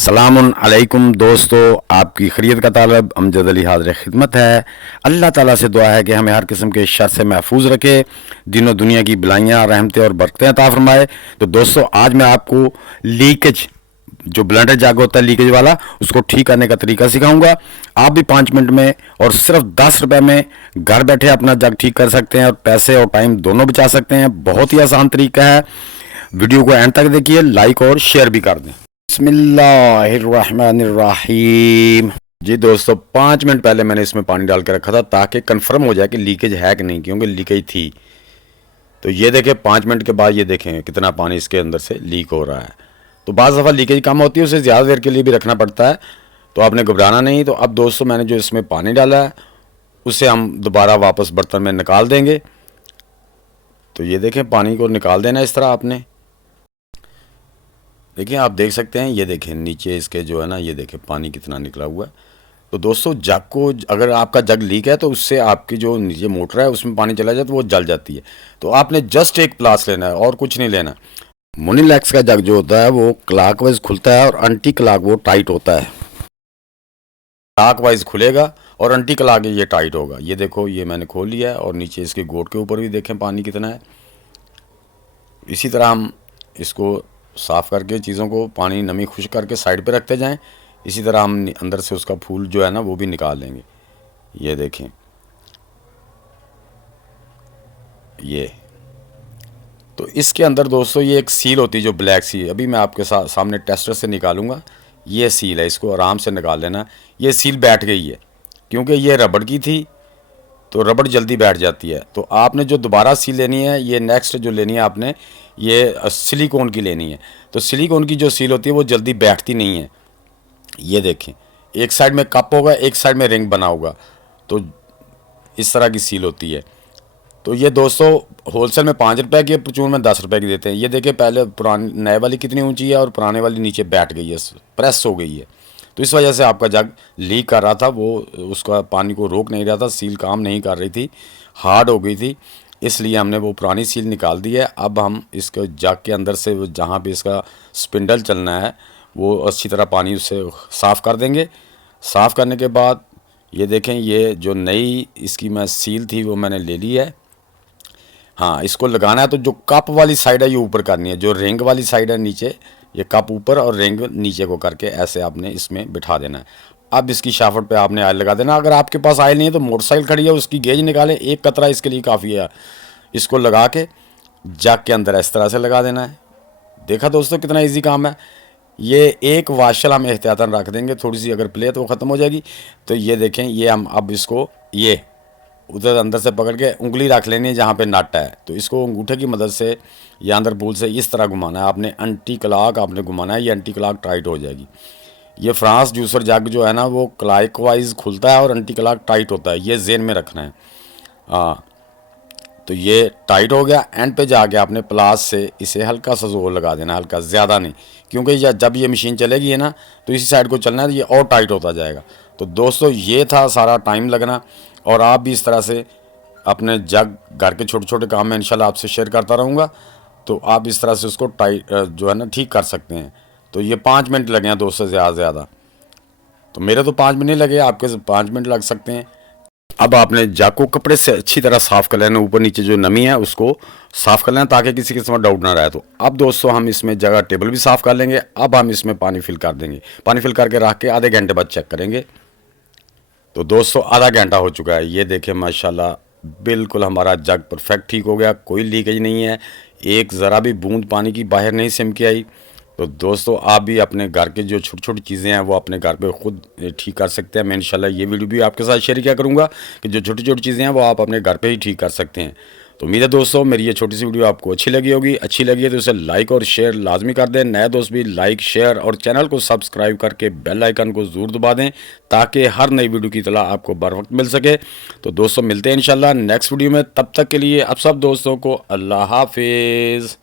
सलाम अलैकुम दोस्तों, आपकी खैरियत का तालब अमजद अली हाज़िर खिदमत है। अल्लाह ताला से दुआ है कि हमें हर किस्म के शर से महफूज रखे, दिनों दुनिया की बलाइयाँ रहमतें और बरकतें अता फरमाए। तो दोस्तों, आज मैं आपको लीकेज, जो ब्लेंडर जग होता है लीकेज वाला, उसको ठीक करने का तरीका सिखाऊंगा। आप भी 5 मिनट में और सिर्फ 10 रुपये में घर बैठे अपना जग ठीक कर सकते हैं और पैसे और टाइम दोनों बचा सकते हैं। बहुत ही आसान तरीका है। वीडियो को एंड तक देखिए, लाइक और शेयर भी कर दें। बिस्मिल्लाहिर्रहमानिर्रहीम। जी दोस्तों, 5 मिनट पहले मैंने इसमें पानी डाल के रखा था ताकि कंफर्म हो जाए कि लीकेज है कि नहीं, क्योंकि लीकेज थी। तो ये देखें, 5 मिनट के बाद ये देखें कितना पानी इसके अंदर से लीक हो रहा है। तो बाज़ दफ़ा लीकेज कम होती है, उसे ज़्यादा देर के लिए भी रखना पड़ता है, तो आपने घबराना नहीं। तो अब दोस्तों, मैंने जो इसमें पानी डाला है उसे हम दोबारा वापस बर्तन में निकाल देंगे। तो ये देखें, पानी को निकाल देना इस तरह आपने। देखिए, आप देख सकते हैं, ये देखें नीचे इसके जो है ना, ये देखें पानी कितना निकला हुआ है। तो दोस्तों, जग को, अगर आपका जग लीक है तो उससे आपकी जो नीचे मोटर है उसमें पानी चला जाए तो वो जल जाती है। तो आपने जस्ट एक प्लास लेना है और कुछ नहीं लेना। मोनीलैक्स का जग जो होता है वो क्लॉक वाइज खुलता है और एंटी क्लॉक वो टाइट होता है। क्लॉक वाइज खुलेगा और एंटी क्लॉक ये टाइट होगा। ये देखो, ये मैंने खोल लिया है और नीचे इसके गोट के ऊपर भी देखें पानी कितना है। इसी तरह हम इसको साफ़ करके चीज़ों को पानी नमी खुश्क करके साइड पे रखते जाएं। इसी तरह हम अंदर से उसका फूल जो है ना वो भी निकाल लेंगे। ये देखें, ये तो इसके अंदर दोस्तों ये एक सील होती है जो ब्लैक सी, अभी मैं आपके सामने टेस्टर से निकालूंगा। ये सील है, इसको आराम से निकाल लेना। ये सील बैठ गई है, क्योंकि ये रबड़ की थी तो रबड़ जल्दी बैठ जाती है। तो आपने जो दोबारा सील लेनी है, ये नेक्स्ट जो लेनी है आपने, ये सिलिकॉन की लेनी है। तो सिलिकॉन की जो सील होती है वो जल्दी बैठती नहीं है। ये देखें, एक साइड में कप होगा, एक साइड में रिंग बना होगा, तो इस तरह की सील होती है। तो ये दोस्तों होलसेल में 5 रुपये की, परचून में 10 रुपये की देते हैं। ये देखें, पहले पुरानी नए वाली कितनी ऊंची है और पुराने वाली नीचे बैठ गई है, प्रेस हो गई है। तो इस वजह से आपका जग लीक कर रहा था, वो उसका पानी को रोक नहीं रहा था, सील काम नहीं कर रही थी, हार्ड हो गई थी, इसलिए हमने वो पुरानी सील निकाल दी है। अब हम इसके जग के अंदर से जहाँ पे इसका स्पिंडल चलना है वो अच्छी तरह पानी उससे साफ़ कर देंगे। साफ़ करने के बाद ये देखें, ये जो नई इसकी मैं सील थी वो मैंने ले ली है। हाँ, इसको लगाना है तो जो कप वाली साइड है ये ऊपर करनी है, जो रिंग वाली साइड है नीचे, ये कप ऊपर और रिंग नीचे को करके ऐसे आपने इसमें बिठा देना है। अब इसकी शाफट पे आपने ऑयल लगा देना। अगर आपके पास ऑयल नहीं है तो मोटरसाइकिल खड़ी है, उसकी गेज निकालें, एक कतरा इसके लिए काफ़ी है। इसको लगा के जग के अंदर इस तरह से लगा देना है। देखा दोस्तों, कितना इजी काम है। ये एक वाशल हम एहतियातन रख देंगे, थोड़ी सी अगर प्ले तो वो ख़त्म हो जाएगी। तो ये देखें, ये हम अब इसको ये उधर अंदर से पकड़ के उंगली रख लेनी है जहाँ पे नट है, तो इसको अंगूठे की मदद से या अंदर बूल से इस तरह घुमाना है आपने। एंटी क्लॉक आपने घुमाना है, ये एंटी क्लॉक टाइट हो जाएगी। ये फ्रांस जूसर जग जो है ना वो क्लॉक वाइज खुलता है और एंटी क्लॉक टाइट होता है, ये जेन में रखना है। हाँ, तो ये टाइट हो गया। एंड पे जाके आपने प्लास से इसे हल्का सा जोर लगा देना, हल्का, ज़्यादा नहीं, क्योंकि जब ये मशीन चलेगी है ना तो इसी साइड को चलना है तो ये और टाइट होता जाएगा। तो दोस्तों, ये था सारा टाइम लगना, और आप भी इस तरह से अपने जग घर के छोटे छोटे काम में इंशाल्लाह आपसे शेयर करता रहूँगा। तो आप इस तरह से उसको टाइट जो है ना ठीक कर सकते हैं। तो ये 5 मिनट लगे हैं दोस्तों, ज़्यादा। तो मेरे तो 5 मिनट नहीं लगे, आपके 5 मिनट लग सकते हैं। अब आपने जग को कपड़े से अच्छी तरह साफ़ कर लेना, ऊपर नीचे जो नमी है उसको साफ़ कर लेना ताकि किसी किस्म का डाउट ना रहे। तो अब दोस्तों, हम इसमें जगह टेबल भी साफ़ कर लेंगे। अब हम इसमें पानी फिल कर देंगे। पानी फिल करके रख के आधे घंटे बाद चेक करेंगे। तो दोस्तों, आधा घंटा हो चुका है। ये देखें, माशाल्लाह बिल्कुल हमारा जग परफेक्ट ठीक हो गया, कोई लीकेज नहीं है, एक ज़रा भी बूंद पानी की बाहर नहीं सिम के आई। तो दोस्तों, आप भी अपने घर के जो छोटी छोटी चीज़ें हैं वो अपने घर पे खुद ठीक कर सकते हैं। मैं इंशाल्लाह ये वीडियो भी आपके साथ शेयर किया करूँगा कि जो छोटी छोटी चीज़ें हैं वो आप अपने घर पे ही ठीक कर सकते हैं। तो उम्मीद है दोस्तों, मेरी ये छोटी सी वीडियो आपको अच्छी लगी होगी। अच्छी लगी है तो इसे लाइक और शेयर लाजमी कर दें। नए दोस्त भी लाइक, शेयर और चैनल को सब्सक्राइब करके बेल आइकन को ज़रूर दबा दें ताकि हर नई वीडियो की इत्तला आपको बर वक्त मिल सके। तो दोस्तों, मिलते हैं इंशाल्लाह नेक्स्ट वीडियो में। तब तक के लिए आप सब दोस्तों को अल्लाह हाफिज़।